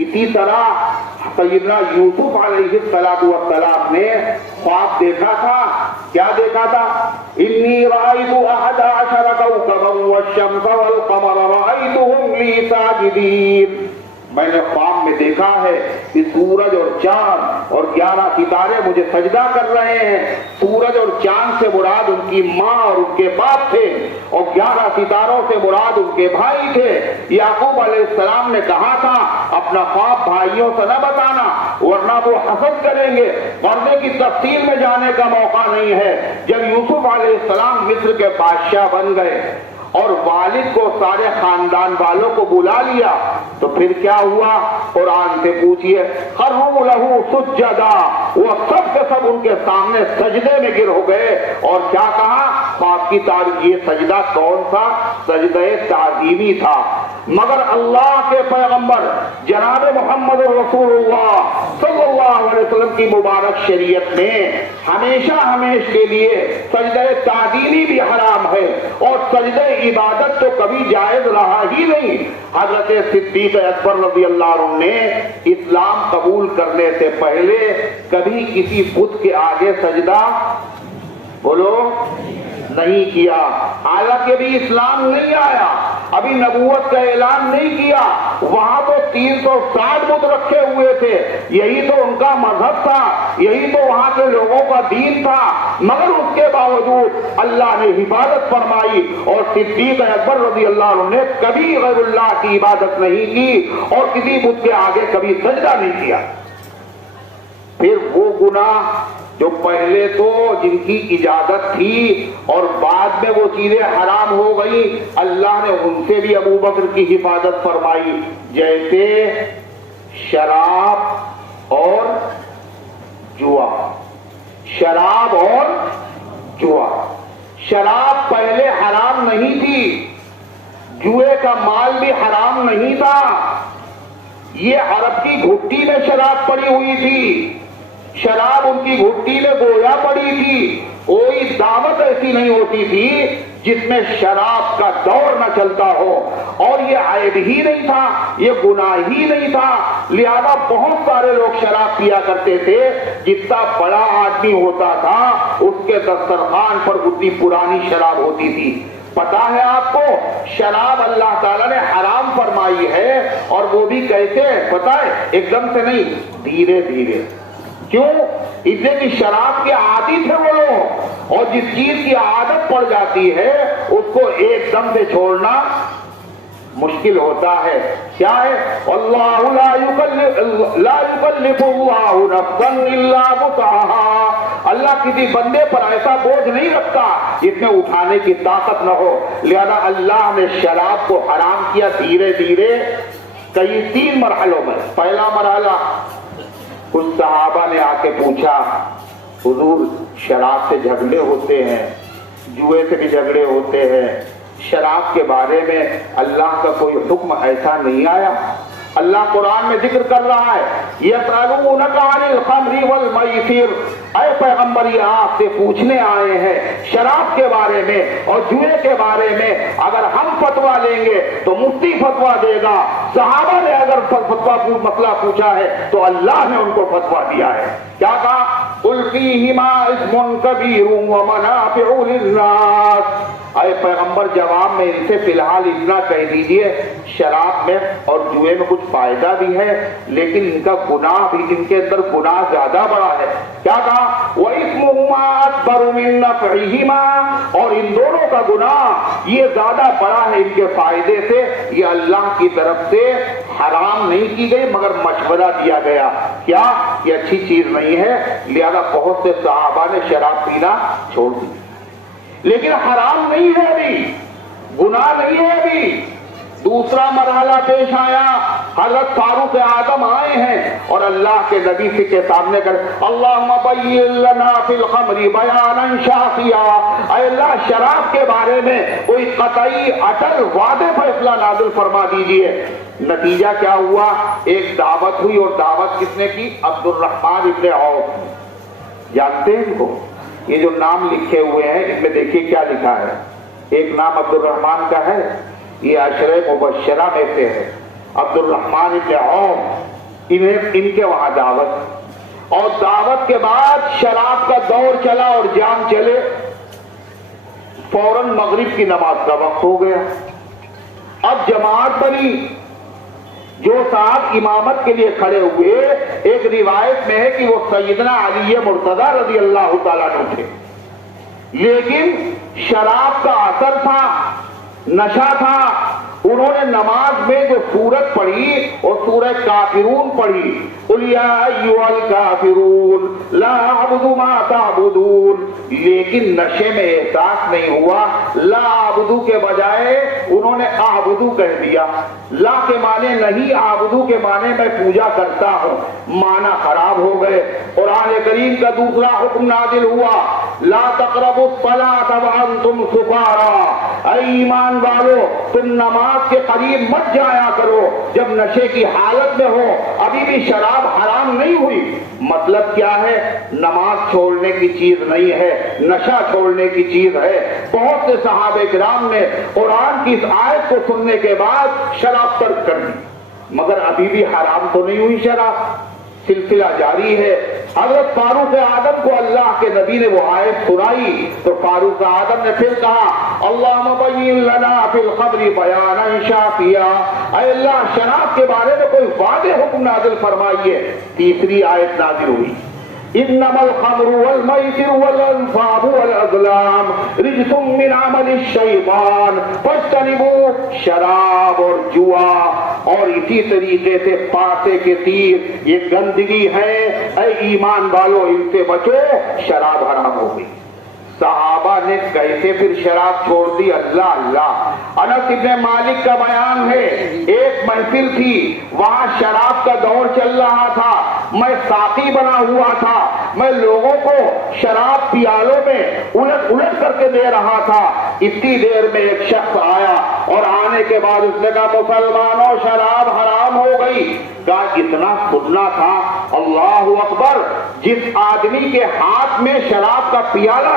اسی طرح سیدنا یوسف علیہ السلام نے خواب دیکھا تھا. کیا دیکھا تھا؟ انی رأیت 11 کوكبا والشمس والقمر رأیتهم لی ساجدین. میں نے خواب میں دیکھا ہے کہ سورج اور چاند اور 11 ستارے مجھے سجدہ کر رہے ہیں. سورج اور چاند سے مراد ان کی ماں اور ان کے باپ تھے، اور 11 ستاروں سے مراد ان کے بھائی تھے. یعقوب علیہ السلام نے کہا تھا اپنا خواب بھائیوں سے نہ بتانا ورنہ وہ حسد کریں گے. پردے کی تفصیل میں جانے کا موقع نہیں ہے. جب یوسف علیہ السلام مصر کے بادشاہ بن گئے اور والد کو سارے خاندان والوں کو بلا لیا تو پھر کیا ہوا؟ قرآن سے پوچھئے. خروا لہ سجدا، وہ سب کے سب ان کے سامنے سجدے میں گر ہو گئے. اور کیا کہا؟ خواب کی تعریف. یہ سجدہ کون تھا؟ سجدہ تعظیمی تھا. مگر اللہ کے پیغمبر جناب محمد رسول اللہ صلی اللہ علیہ وسلم کی مبارک شریعت میں ہمیشہ ہمیشہ کے لیے سجدہ تعظیمی بھی حرام ہے اور سجدہ عبادت تو کبھی جائز رہا ہی نہیں. حضرت صدیق اکبر رضی اللہ عنہ نے اسلام قبول کرنے سے پہلے کبھی کسی بت کے آگے سجدہ بولو نہیں کیا. حالانکہ بھی اسلام نہیں آیا، ابھی نبوت کا اعلان نہیں کیا. وہاں تو 360 بت رکھے ہوئے تھے، یہی تو ان کا مذہب تھا، یہی تو وہاں کے لوگوں کا دین تھا. مگر اس کے باوجود اللہ نے حفاظت فرمائی اور صدیق اکبر رضی اللہ عنہ نے کبھی غیر اللہ کی عبادت نہیں کی اور کسی بت کے آگے کبھی سجدہ نہیں کیا. پھر وہ گناہ جو پہلے تو جن کی اجازت تھی اور بعد میں وہ چیزیں حرام ہو گئی، اللہ نے ان سے بھی ابو بکر کی حفاظت فرمائی. جیسے شراب اور جوا. شراب اور جوا. شراب پہلے حرام نہیں تھی، جوئے کا مال بھی حرام نہیں تھا. یہ عرب کی گھٹی میں شراب پڑی ہوئی تھی، شراب ان کی گھٹی میں گویا پڑی تھی. کوئی دعوت ایسی نہیں ہوتی تھی جس میں شراب کا دور نہ چلتا ہو، اور یہ عیب ہی نہیں تھا، یہ گناہ ہی نہیں تھا. لہذا بہت سارے لوگ شراب پیا کرتے تھے. جتنا بڑا آدمی ہوتا تھا اس کے دسترخوان پر اتنی پرانی شراب ہوتی تھی. پتا ہے آپ کو شراب اللہ تعالیٰ نے حرام فرمائی ہے، اور وہ بھی کیسے پتا ہے؟ ایک دم سے نہیں، دھیرے دھیرے. کیوں؟ اس لیے کہ شراب کے عادی تھے وہ لوگ، اور جس چیز کی عادت پڑ جاتی ہے اس کو ایک دم سے چھوڑنا مشکل ہوتا ہے. کیا ہے؟ اللہ لا یکلف اللہ نفسا الا وسعها. اللہ کسی بندے پر ایسا بوجھ نہیں رکھتا جس میں اٹھانے کی طاقت نہ ہو. لہذا اللہ نے شراب کو حرام کیا دھیرے دھیرے کئی 3 مرحلوں میں. پہلا مرحلہ، کچھ صحابہ نے آ کے پوچھا حضور شراب سے جھگڑے ہوتے ہیں، جوئے سے بھی جھگڑے ہوتے ہیں، شراب کے بارے میں اللہ کا کوئی حکم ایسا نہیں آیا؟ اللہ قرآن میں ذکر کر رہا ہے یسألونک عن الخمر والمیسر. اے پیغمبر یہ آپ سے پوچھنے آئے ہیں شراب کے بارے میں اور جوئے کے بارے میں. اگر ہم فتویٰ لیں گے تو مفتی فتویٰ دے گا. صحابہ نے اگر فتویٰ مسئلہ پوچھا ہے تو اللہ نے ان کو فتویٰ دیا ہے. کیا کہا؟ قل فیہما اسم کبیر ومنافع للناس. اے پیغمبر جواب میں ان سے فی الحال اتنا کہہ دیجئے شراب میں اور جوئے میں کچھ فائدہ بھی ہے لیکن ان کا گناہ بھی، ان کے اندر گناہ زیادہ بڑا ہے. کیا کہا؟ وَإِثْمُهُمَا أَكْبَرُ مِن نَّفْعِهِمَا. اور ان دونوں کا گناہ یہ زیادہ بڑا ہے ان کے فائدے سے. یہ اللہ کی طرف سے حرام نہیں کی گئی مگر مشورہ دیا گیا. کیا یہ اچھی چیز نہیں ہے؟ لہذا بہت سے صحابہ نے شراب پینا چھوڑ دی. لیکن حرام نہیں ہے ابھی، گناہ نہیں ہے ابھی. دوسرا مرحلہ پیش آیا. حضرت فاروق اعظم آئے ہیں اور اللہ کے نبی کے سامنے کر اللہم بین لنا فی الخمر بیانا شافیا. اے اللہ شراب کے بارے میں کوئی قطعی اٹل واضح فیصلہ نازل فرما دیجئے. نتیجہ کیا ہوا؟ ایک دعوت ہوئی، اور دعوت کس نے کی؟ عبد الرحمن ابن عوف. جانتے ہیں ان کو؟ یہ جو نام لکھے ہوئے ہیں اس میں دیکھیے کیا لکھا ہے. ایک نام عبد الرحمن کا ہے، یہ عشرہ مبشرہ میں سے ہے. عبد الرحمن ابن عوف، ان کے وہاں دعوت، اور دعوت کے بعد شراب کا دور چلا اور جام چلے، فوراً مغرب کی نماز کا وقت ہو گیا۔ اب جماعت بنی، جو صاحب امامت کے لیے کھڑے ہوئے، ایک روایت میں ہے کہ وہ سیدنا علی مرتضی رضی اللہ تعالیٰ عنہ تھے، لیکن شراب کا اثر تھا، نشہ تھا۔ انہوں نے نماز میں جو سورت پڑھی اور سورہ کافرون پڑھی، قل یا ایھا الکافرون لا اعبد ما تعبدون، لیکن نشے میں احساس نہیں ہوا، لا اعبدو کے بجائے انہوں نے اعبدو کہہ دیا۔ لا کے معنی نہیں، اعبدو کے معنی میں پوجا کرتا ہوں، معنی خراب ہو گئے۔ قرآن کریم کا دوسرا حکم نازل ہوا، لا تقربوا الصلاۃ وانتم سکارى، اے ایمان والو تم نماز کے قریب مت جایا کرو جب نشے کی حالت میں ہو، ابھی بھی شراب حرام نہیں ہوئی۔ مطلب کیا ہے؟ نماز چھوڑنے کی چیز نہیں ہے، نشہ چھوڑنے کی چیز ہے۔ بہت سے صحابہ کرام نے قرآن کی اس آیت کو سننے کے بعد شراب ترک کر دی، مگر ابھی بھی حرام تو نہیں ہوئی شراب، سلسلہ جاری ہے۔ حضرت فاروق اعظم کو اللہ کے نبی نے وہ آیت سنائی تو فاروق اعظم نے پھر کہا، اللہم بین لنا فی الخمر بیانا شافیا، اے اللہ شراب کے بارے میں کوئی واضح حکم نازل فرمائیے۔ تیسری آیت نازل ہوئی، انما الخمر والمیسر والانصاب والازلام رجس من عمل الشیطان فاجتنبوہ، شراب اور جوا اور اسی طریقے سے پاسے کے تیر یہ گندگی ہے، اے ایمان والو ان سے بچو، شراب حرام ہو گئی۔ صحابہ نے کیسے پھر شراب چھوڑ دی؟ اللہ اللہ۔ انس ابن مالک کا بیان ہے، ایک محفل تھی، وہاں شراب کا دور چل رہا تھا، میں ساقی بنا ہوا تھا، میں لوگوں کو شراب پیالوں میں الٹ الٹ کر کے دے رہا تھا۔ اتنی دیر میں ایک شخص آیا اور آنے کے بعد اس نے کہا، مسلمانوں شراب حرام ہو گئی۔ کہا اتنا سننا تھا؟ اللہ اکبر، جس آدمی کے ہاتھ میں شراب کا پیالہ